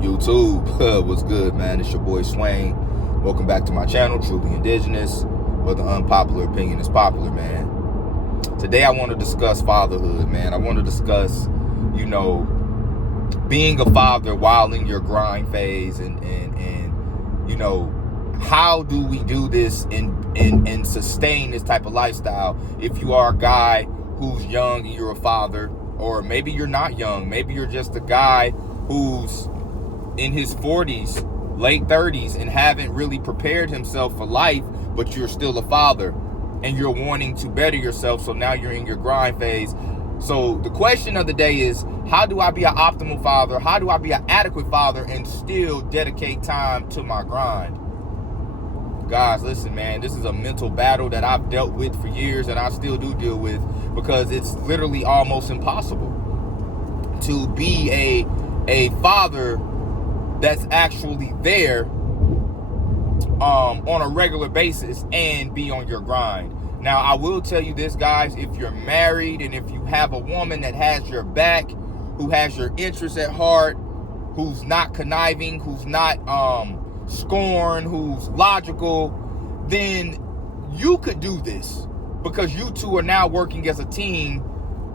YouTube, what's good, man? It's your boy Swain. Welcome back to my channel, Truly Indigenous, where the unpopular opinion is popular, man. Today I want to discuss fatherhood, man. I want to discuss, being a father while in your grind phase and how do we do this and sustain this type of lifestyle if you are a guy who's young and you're a father, or maybe you're not young, maybe you're just a guy who's in his 40s, late 30s, and haven't really prepared himself for life, but you're still a father and you're wanting to better yourself, so now you're in your grind phase. So the question of the day is, how do I be an optimal father? How do I be an adequate father and still dedicate time to my grind? Guys, listen, man, this is a mental battle that I've dealt with for years and I still do deal with, because it's literally almost impossible to be a father that's actually there on a regular basis and be on your grind. Now, I will tell you this, guys, if you're married and if you have a woman that has your back, who has your interests at heart, who's not conniving, who's not scorn, who's logical, then you could do this, because you two are now working as a team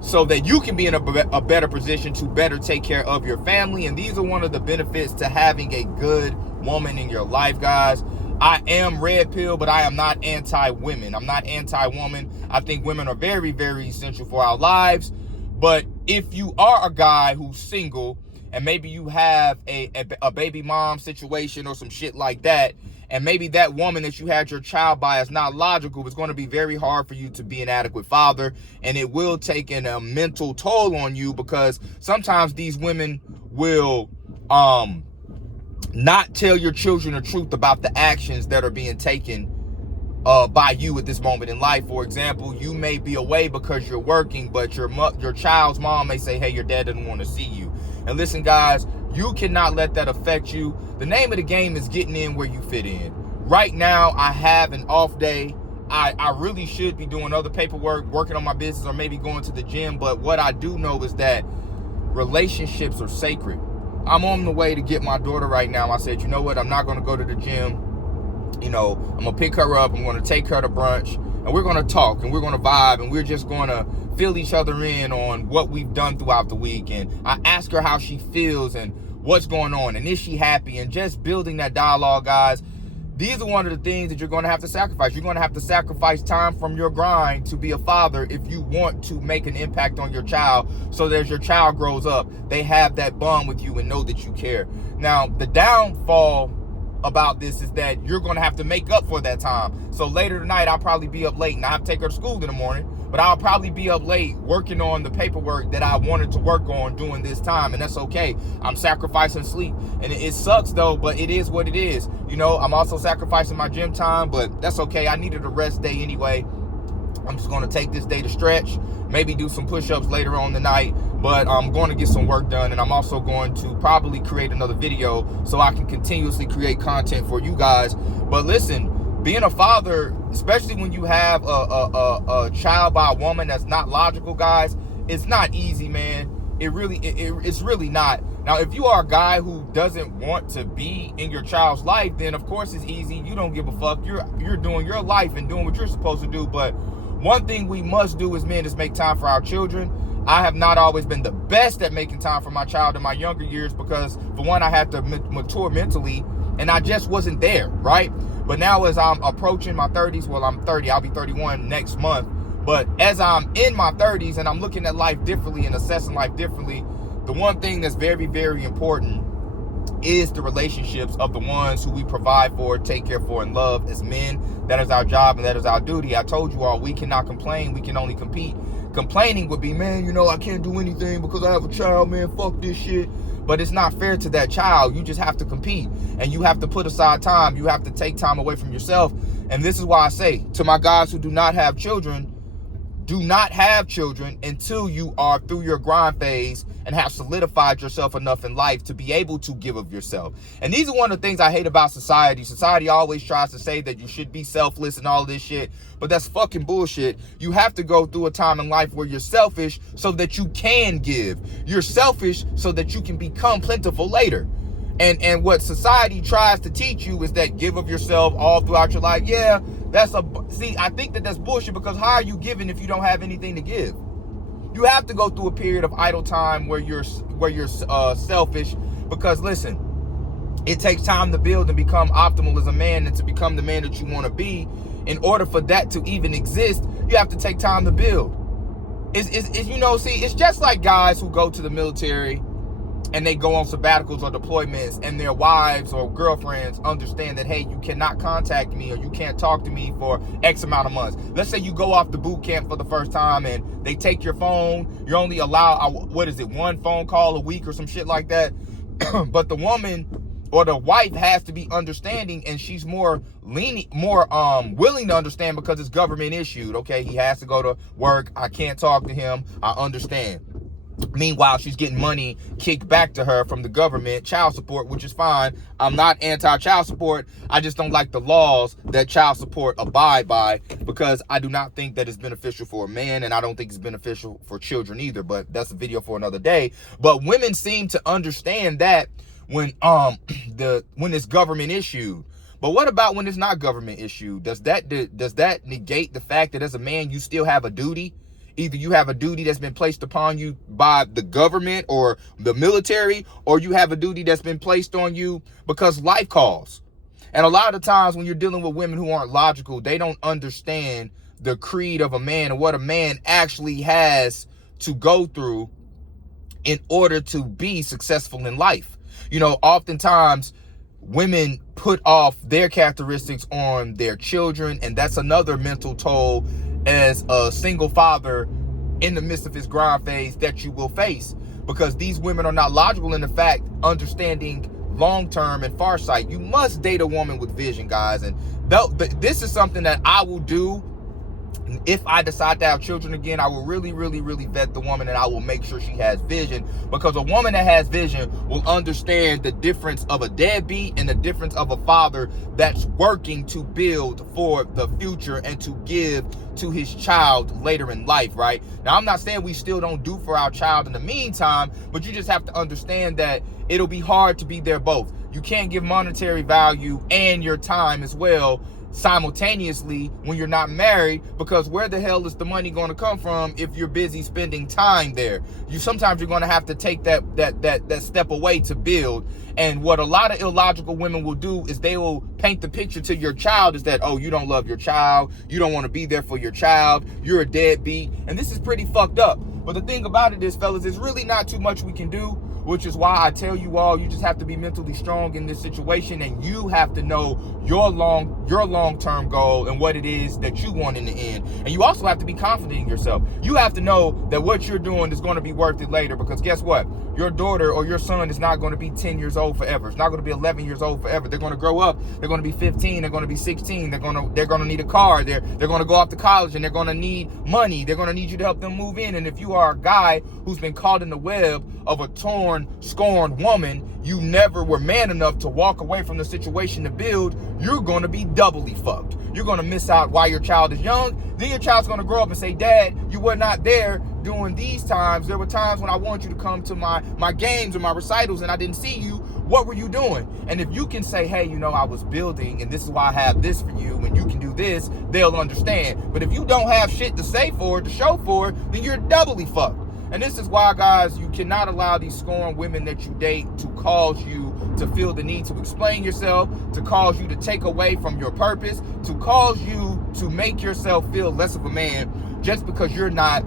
so that you can be in a better position to better take care of your family. And these are one of the benefits to having a good woman in your life, guys. I am red pill, but I am not anti-women. I'm not anti-woman. I think women are very, very essential for our lives. But if you are a guy who's single and maybe you have a baby mom situation or some shit like that, and maybe that woman that you had your child by is not logical, it's going to be very hard for you to be an adequate father, and it will take a mental toll on you, because sometimes these women will not tell your children the truth about the actions that are being taken by you at this moment in life. For example, you may be away because you're working, but your child's mom may say, hey, your dad doesn't want to see you. And listen, guys, you cannot let that affect you. The name of the game is getting in where you fit in. Right now, I have an off day. I really should be doing other paperwork, working on my business, or maybe going to the gym. But what I do know is that relationships are sacred. I'm on the way to get my daughter right now. I said, you know what? I'm not going to go to the gym. I'm going to pick her up. I'm going to take her to brunch, and we're going to talk and we're going to vibe, and we're just going to fill each other in on what we've done throughout the week. And I ask her how she feels and what's going on, and is she happy, and just building that dialogue, guys. These are one of the things that you're going to have to sacrifice. You're going to have to sacrifice time from your grind to be a father if you want to make an impact on your child, so that as your child grows up, they have that bond with you and know that you care. Now, the downfall about this is that you're going to have to make up for that time. So later tonight, I'll probably be up late. Now, I have to take her to school in the morning, but I'll probably be up late working on the paperwork that I wanted to work on during this time, and that's okay. I'm sacrificing sleep, and it sucks though, but it is what it is. I'm also sacrificing my gym time, but that's okay. I needed a rest day anyway. I'm just going to take this day to stretch, maybe do some push-ups later on the night, but I'm going to get some work done, and I'm also going to probably create another video so I can continuously create content for you guys. But listen, being a father, especially when you have a child by a woman that's not logical, guys, it's not easy, man. It's really not. Now, if you are a guy who doesn't want to be in your child's life, then of course it's easy. You don't give a fuck. You're doing your life and doing what you're supposed to do. But one thing we must do as men is make time for our children. I have not always been the best at making time for my child in my younger years, because for one, I had to mature mentally, and I just wasn't there, right? But now as I'm approaching my 30s, well, I'm 30, I'll be 31 next month. But as I'm in my 30s and I'm looking at life differently and assessing life differently, the one thing that's very, very important is the relationships of the ones who we provide for, take care for, and love as men. That is our job and that is our duty. I told you all, we cannot complain, we can only compete. Complaining would be, man, I can't do anything because I have a child, man, fuck this shit. But it's not fair to that child. You just have to compete, and you have to put aside time. You have to take time away from yourself. And this is why I say to my guys who do not have children, do not have children until you are through your grind phase and have solidified yourself enough in life to be able to give of yourself. And these are one of the things I hate about society. Society always tries to say that you should be selfless and all this shit, but that's fucking bullshit. You have to go through a time in life where you're selfish so that you can give. You're selfish so that you can become plentiful later. And what society tries to teach you is that give of yourself all throughout your life. Yeah, see, I think that's bullshit, because how are you giving if you don't have anything to give? You have to go through a period of idle time where you're selfish, because listen, it takes time to build and become optimal as a man and to become the man that you want to be. In order for that to even exist, you have to take time to build. It's just like guys who go to the military and they go on sabbaticals or deployments, and their wives or girlfriends understand that, hey, you cannot contact me or you can't talk to me for X amount of months. Let's say you go off the boot camp for the first time and they take your phone. You're only allowed, one phone call a week or some shit like that. But the woman or the wife has to be understanding, and she's more lenient, more willing to understand, because it's government issued. Okay, he has to go to work. I can't talk to him. I understand. Meanwhile, she's getting money kicked back to her from the government, child support, which is fine. I'm not anti-child support. I just don't like the laws that child support abide by, because I do not think that it's beneficial for a man, and I don't think it's beneficial for children either. But that's a video for another day. But women seem to understand that when it's government issued. But what about when it's not government issued? Does that negate the fact that as a man you still have a duty? Either you have a duty that's been placed upon you by the government or the military, or you have a duty that's been placed on you because life calls. And a lot of times when you're dealing with women who aren't logical, they don't understand the creed of a man and what a man actually has to go through in order to be successful in life. Oftentimes women put off their characteristics on their children, and that's another mental toll as a single father in the midst of his grind phase that you will face, because these women are not logical in the fact understanding long-term and far sight. You must date a woman with vision, guys, and this is something that I will do. If I decide to have children again, I will really, really, really vet the woman, and I will make sure she has vision, because a woman that has vision will understand the difference of a deadbeat and the difference of a father that's working to build for the future and to give to his child later in life, right? Now, I'm not saying we still don't do for our child in the meantime, but you just have to understand that it'll be hard to be there both. You can't give monetary value and your time as well simultaneously when you're not married, because where the hell is the money going to come from if you're busy spending time there? Sometimes you're going to have to take that step away to build. And what a lot of illogical women will do is they will paint the picture to your child is that, oh, you don't love your child, you don't want to be there for your child, you're a deadbeat, and this is pretty fucked up. But the thing about it is, fellas, there's really not too much we can do, which is why I tell you all, you just have to be mentally strong in this situation, and you have to know your long-term goal and what it is that you want in the end. And you also have to be confident in yourself. You have to know that what you're doing is going to be worth it later, because guess what? Your daughter or your son is not going to be 10 years old forever. It's not going to be 11 years old forever. They're going to grow up. They're going to be 15. They're going to be 16. They're going to need a car. They're going to go off to college, and they're going to need money. They're going to need you to help them move in. And if you are a guy who's been caught in the web of a scorned woman, you never were man enough to walk away from the situation to build, you're going to be doubly fucked. You're going to miss out while your child is young. Then your child's going to grow up and say, Dad, you were not there during these times. There were times when I wanted you to come to my games or my recitals and I didn't see you. What were you doing? And if you can say, hey, I was building and this is why I have this for you and you can do this, they'll understand. But if you don't have shit to say for it, to show for it, then you're doubly fucked. And this is why, guys, you cannot allow these scorned women that you date to cause you to feel the need to explain yourself, to cause you to take away from your purpose, to cause you to make yourself feel less of a man just because you're not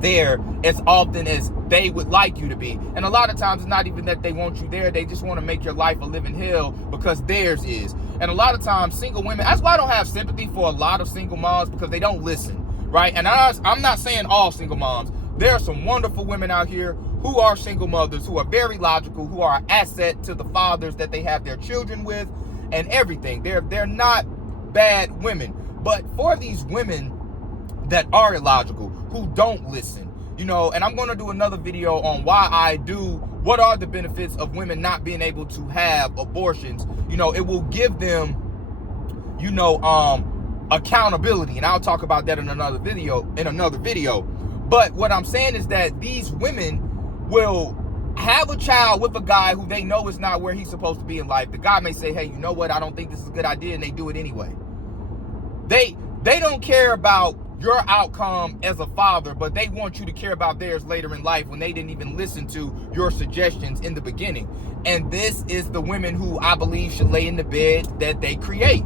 there as often as they would like you to be. And a lot of times it's not even that they want you there, they just want to make your life a living hell because theirs is. And a lot of times single women, that's why I don't have sympathy for a lot of single moms, because they don't listen, right? And I'm not saying all single moms. There are some wonderful women out here who are single mothers, who are very logical, who are an asset to the fathers that they have their children with and everything. They're not bad women. But for these women that are illogical, who don't listen, and I'm going to do another video on what are the benefits of women not being able to have abortions. It will give them, accountability. And I'll talk about that in another video. But what I'm saying is that these women will have a child with a guy who they know is not where he's supposed to be in life. The guy may say, hey, you know what? I don't think this is a good idea. And they do it anyway. They don't care about your outcome as a father, but they want you to care about theirs later in life when they didn't even listen to your suggestions in the beginning. And this is the women who I believe should lay in the bed that they create.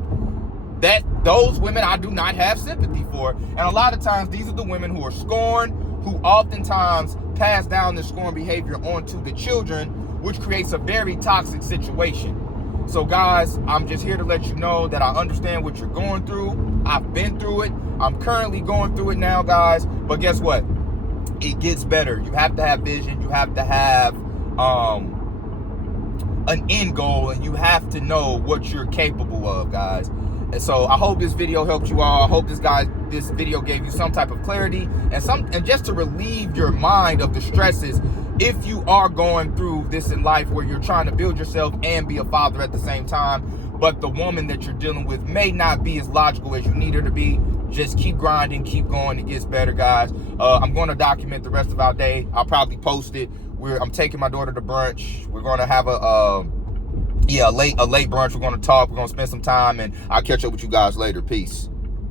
That those women I do not have sympathy for. And a lot of times these are the women who are scorned, who oftentimes pass down this scorn behavior onto the children, which creates a very toxic situation. So guys, I'm just here to let you know that I understand what you're going through. I've been through it. I'm currently going through it now, guys. But guess what? It gets better. You have to have vision. You have to have an end goal, and you have to know what you're capable of, guys. And so I hope this video helped you all. I hope this video gave you some type of clarity and just to relieve your mind of the stresses if you are going through this in life where you're trying to build yourself and be a father at the same time, but the woman that you're dealing with may not be as logical as you need her to be. Just keep grinding, keep going. It gets better, guys. I'm going to document the rest of our day. I'll probably post it. I'm taking my daughter to brunch. We're going to have a late brunch. We're going to talk. We're going to spend some time, and I'll catch up with you guys later. Peace.